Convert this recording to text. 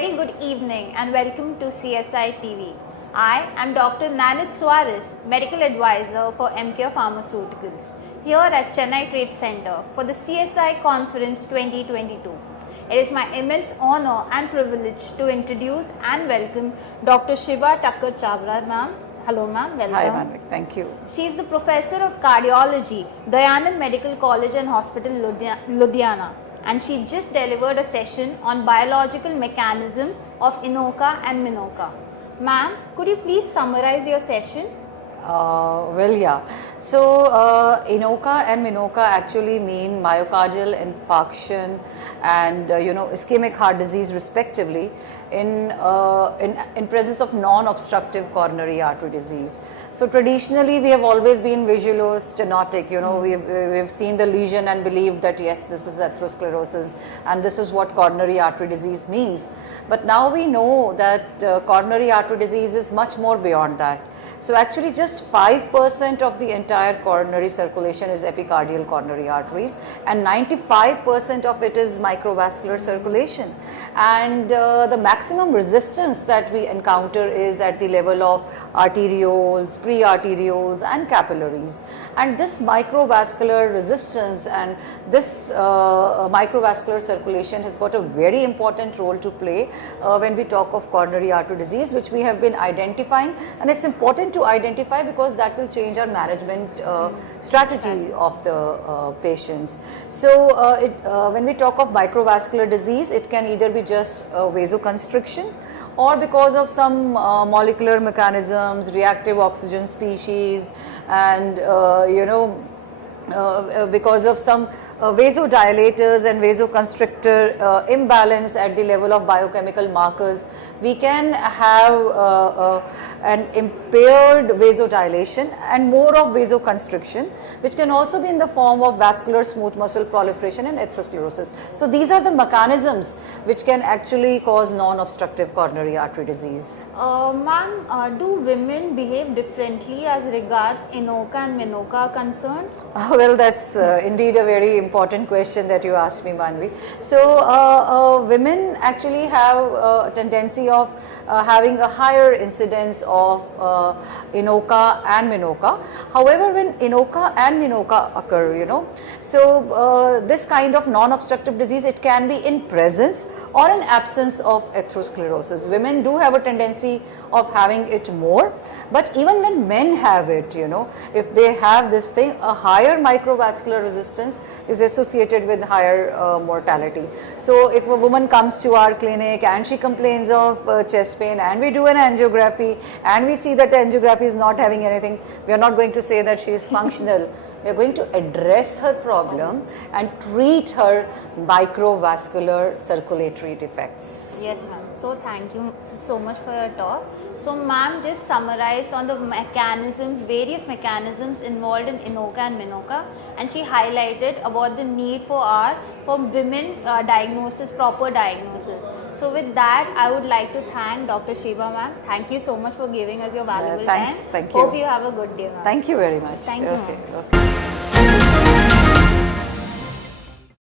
very good evening and welcome to CSI TV. I am Dr. Nanit Suarez, Medical Advisor for EMCURE Pharmaceuticals, here at Chennai Trade Center for the CSI Conference 2022. It is my immense honor and privilege to introduce and welcome Dr. Shibba Chhabra, ma'am. Hello ma'am, welcome. Hi Manvik, thank you. She is the Professor of Cardiology, Dayanand Medical College and Hospital, Ludhiana. And she just delivered a session on biological mechanism of INOCA and MINOCA. Ma'am, could you please summarize your session? INOCA and MINOCA actually mean myocardial infarction and ischemic heart disease respectively in presence of non-obstructive coronary artery disease. So traditionally we have always been visual stenotic, we've seen the lesion and believed that yes, this is atherosclerosis and this is what coronary artery disease means. But now we know that coronary artery disease is much more beyond that. So actually just 5% of the entire coronary circulation is epicardial coronary arteries and 95% of it is microvascular circulation. And the maximum resistance that we encounter is at the level of arterioles, prearterioles and capillaries. And this microvascular resistance and this microvascular circulation has got a very important role to play when we talk of coronary artery disease, which we have been identifying, and it's important to identify because that will change our management strategy of the patients. So when we talk of microvascular disease, it can either be just vasoconstriction or because of some molecular mechanisms, reactive oxygen species, and because of some vasodilators and vasoconstrictor imbalance at the level of biochemical markers, we can have an impaired vasodilation and more of vasoconstriction, which can also be in the form of vascular smooth muscle proliferation and atherosclerosis. So these are the mechanisms which can actually cause non-obstructive coronary artery disease. Ma'am, do women behave differently as regards INOCA and MINOCA are concerned? Well, that's indeed a very important question that you asked me, Manvi. So women actually have a tendency of having a higher incidence of INOCA and MINOCA. However, when INOCA and MINOCA occur, so this kind of non-obstructive disease, it can be in presence or in absence of atherosclerosis. Women do have a tendency of having it more, but even when men have it, if they have this thing, a higher microvascular resistance is associated with higher mortality. So if a woman comes to our clinic and she complains of chest pain and we do an angiography and we see that the angiography is not having anything, we are not going to say that she is functional. We are going to address her problem and treat her microvascular circulatory defects. Yes ma'am. So thank you so much for your talk. So ma'am just summarized on the mechanisms, various mechanisms involved in INOCA and MINOCA, and she highlighted about the need for women diagnosis, proper diagnosis. So with that, I would like to thank Dr. Shibba ma'am. Thank you so much for giving us your valuable time. Thanks, thank you. Hope you have a good day ma'am. Thank you very much. Thank you. Okay.